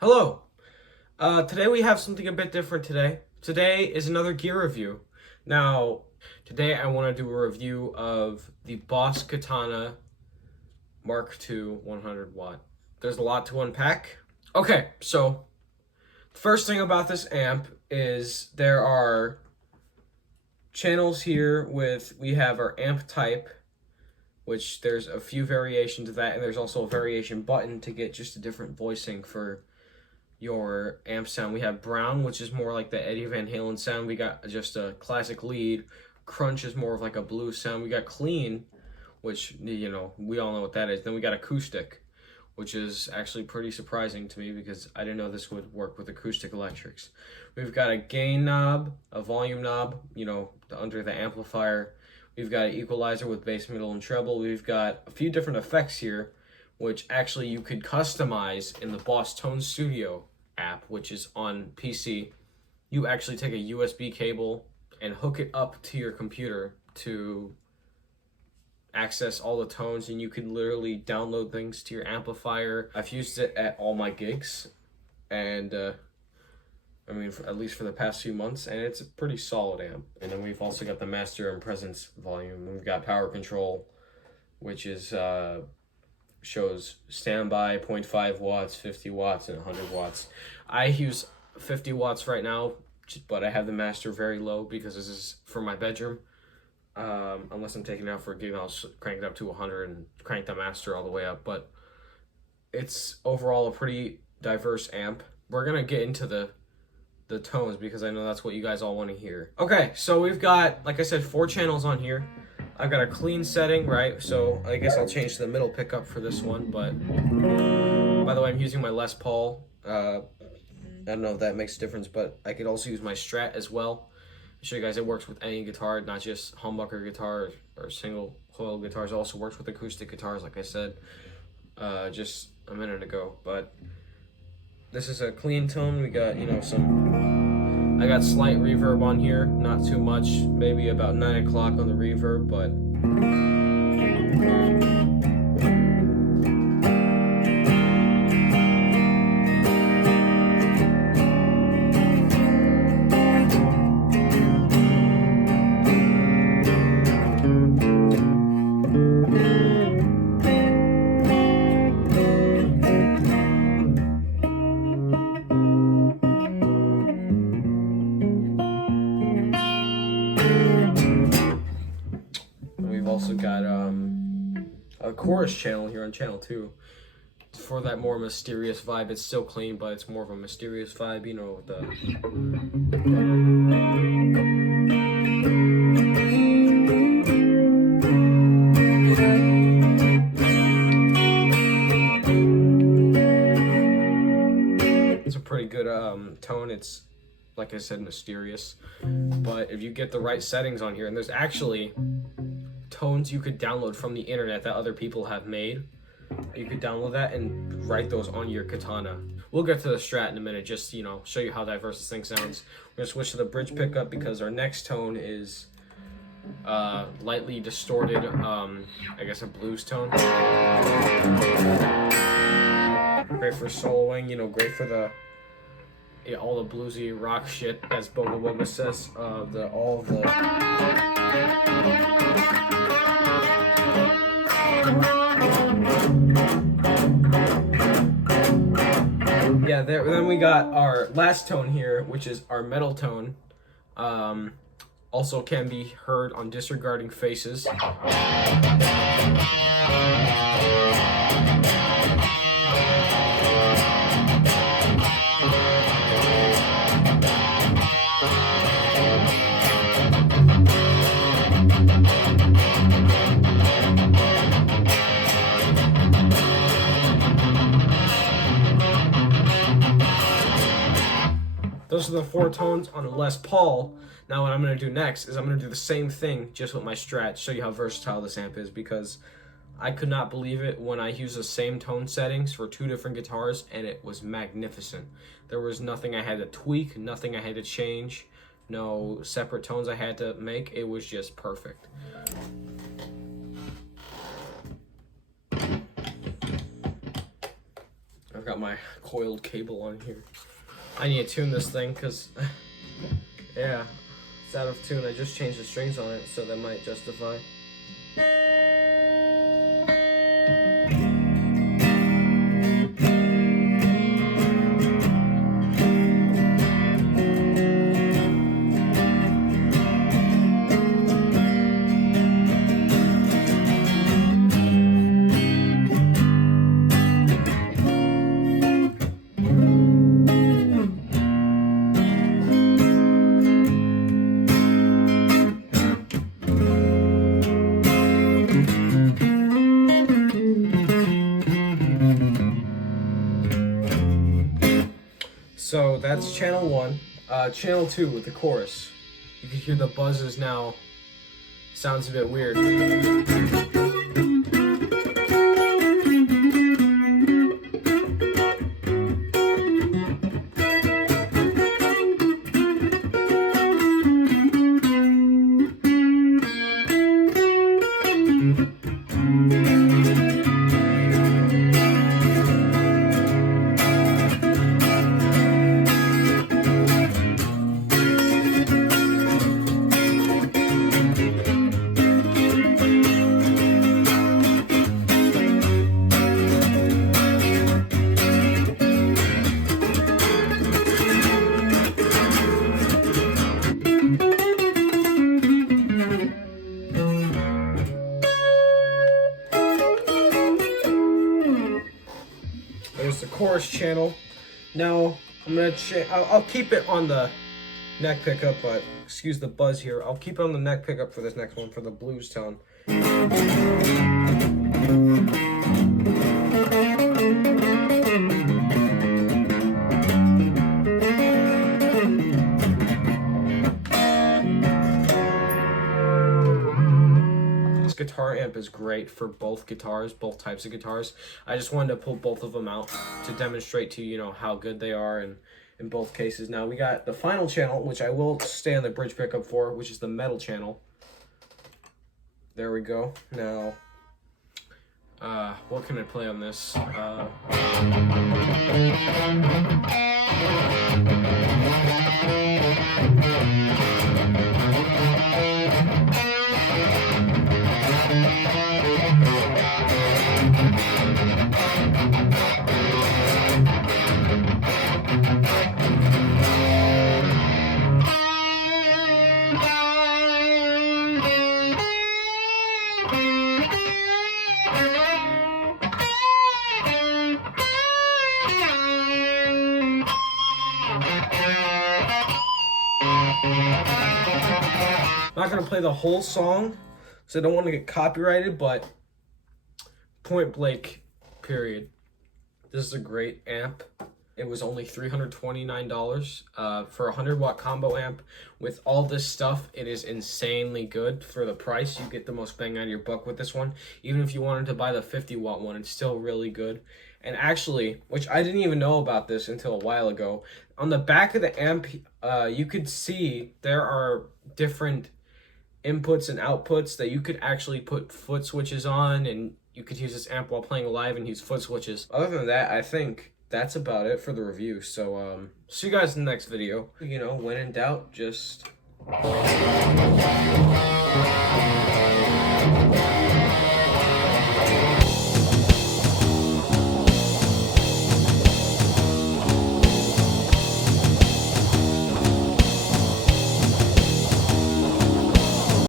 Hello. Today we have something a bit different today. Today is another gear review. Now, today I want to do a review of the Boss Katana Mark II 100 watt. There's a lot to unpack. Okay, so the first thing about this amp is there are channels here we have our amp type, which there's a few variations of that, and there's also a variation button to get just a different voicing for your amp sound. We have brown, which is more like the Eddie Van Halen sound. We got just a classic lead. Crunch is more of like a blues sound. We got clean, which, you know, we all know what that is. Then we got acoustic, which is actually pretty surprising to me because I didn't know this would work with acoustic electrics. We've got a gain knob, a volume knob, you know, under the amplifier. We've got an equalizer with bass, middle, and treble. We've got a few different effects here, which actually you could customize in the Boss Tone Studio app, which is on PC. You actually take a USB cable and hook it up to your computer to access all the tones, and you can literally download things to your amplifier. I've used it at all my gigs, and I mean, at least for the past few months, and it's a pretty solid amp. And then we've also got the master and presence volume. We've got power control, which is shows standby 0.5 watts, 50 watts, and 100 watts. I use 50 watts right now, but I have the master very low because this is for my bedroom. Unless I'm taking it out for a gig, I'll crank it up to 100 and crank the master all the way up. But it's overall a pretty diverse amp. We're gonna get into the tones because I know that's what you guys all want to hear. Okay, so we've got, like I said, 4 channels on here. I've got a clean setting, right? So I guess I'll change to the middle pickup for this one, but by the way, I'm using my Les Paul. I don't know if that makes a difference, but I could also use my Strat as well. I'll show you guys it works with any guitar, not just humbucker guitar or single coil guitars. It also works with acoustic guitars, like I said just a minute ago. But this is a clean tone. We got, you know, I got slight reverb on here, not too much, maybe about 9 o'clock on the reverb, but also got a chorus channel here on channel 2 for that more mysterious vibe. It's still clean, but it's more of a mysterious vibe, you know, it's a pretty good tone. It's, like I said, mysterious, but if you get the right settings on here, and there's actually tones you could download from the internet that other people have made. You could download that and write those on your Katana. We'll get to the Strat in a minute, just, you know, show you how diverse this thing sounds. We're gonna switch to the bridge pickup because our next tone is lightly distorted, I guess a blues tone. Great for soloing, you know, great for the all the bluesy rock shit, as Boga Boga says. Yeah, then we got our last tone here, which is our metal tone. Also can be heard on Disregarding Faces. Those are the 4 tones on a Les Paul. Now what I'm going to do next is I'm going to do the same thing just with my Strat, show you how versatile this amp is, because I could not believe it when I used the same tone settings for 2 different guitars, and it was magnificent. There was nothing I had to tweak, nothing I had to change, no separate tones I had to make. It was just perfect. got my coiled cable on here. I need to tune this thing because, yeah, it's out of tune. I just changed the strings on it, so that might justify. So that's channel 1. Channel 2 with the chorus. You can hear the buzzes now. Sounds a bit weird. There's the chorus channel. Now I'm gonna I'll keep it on the neck pickup, but excuse the buzz here. I'll keep it on the neck pickup for this next one for the blues tone. Guitar amp is great for both guitars, both types of guitars. I just wanted to pull both of them out to demonstrate to you, how good they are in both cases. Now we got the final channel, which I will stay on the bridge pickup for, which is the metal channel. There we go. Now, what can I play on this? I'm not going to play the whole song because I don't want to get copyrighted, but point blank, period. This is a great amp. It was only $329 for a 100-watt combo amp. With all this stuff, it is insanely good for the price. You get the most bang out of your buck with this one. Even if you wanted to buy the 50-watt one, it's still really good. And actually, which I didn't even know about this until a while ago, on the back of the amp, you could see there are different inputs and outputs that you could actually put foot switches on, and you could use this amp while playing live and use foot switches. Other than that, I think that's about it for the review. So, see you guys in the next video. When in doubt, just...